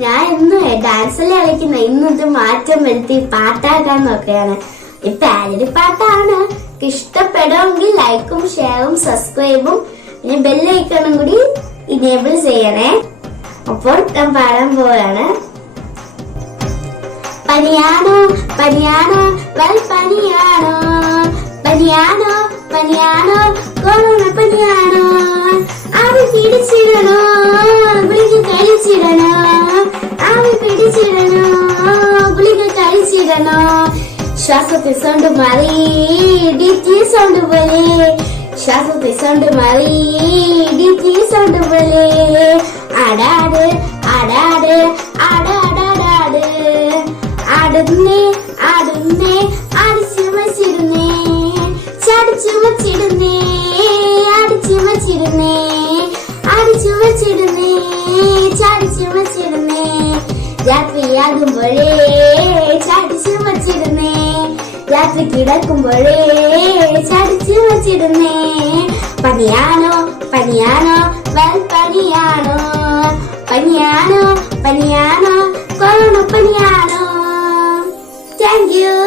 ഞാൻ ഇന്ന് ഡാൻസല്ലേ കളിക്കുന്ന, ഇന്നത് മാറ്റം വരുത്തി പാട്ടാക്കാൻ നോക്കുകയാണ്. ഈ പാരഡി പാട്ടാണ്. ഇഷ്ടപ്പെടുമെങ്കിൽ ലൈക്കും ഷെയറും സബ്സ്ക്രൈബും പിന്നെ ബെല്ലൈക്കണും കൂടി ഇനേബിൾ ചെയ്യണേ. അപ്പോൾ ഞാൻ പാടാൻ പോവാണ്. പനിയാണോ പനിയാണോ വൽ പനിയാണോ, പനിയാണോ പനിയാണോ കൊറോണ പനിയാണോ, ആവി പിടിച്ചിടണോ ഗുളിക കഴിച്ചിടണോ, ആവി പിടിച്ചിടണോ ഗുളിക കഴിച്ചിടണോ. ശ്വാസത്തിൽ സൗണ്ട് മാറി ഡിറ്റി സൗണ്ട് പോലെ, ശ്വാസത്തിൽ സൗണ്ട് മാറി ഡിറ്റി സൗണ്ട് പോലെ. ആടാട് ആടാട് ആടാടാടാട്, ആടുന്നേ ആടുന്നേ അടിച്ചു വച്ചിരുന്നേ, ചടിച്ചു വച്ചിടുന്നേ അടിച്ചു വച്ചിരുന്നേ, അടിച്ചു വച്ചിടുന്നേ ചടിച്ചു വച്ചിടുന്നേ. രാത്രിയാകുമ്പോഴേ ചടിച്ചു വച്ചിടുന്നേ, രാത്രി കിടക്കുമ്പോഴേ ചടിച്ചു വച്ചിടുന്നേ. പനിയാണോ പനിയാണോ വൽ പനിയാണോ, പനിയാണോ പനിയാണോ കൊറോണ പനിയാണോ. Thank U.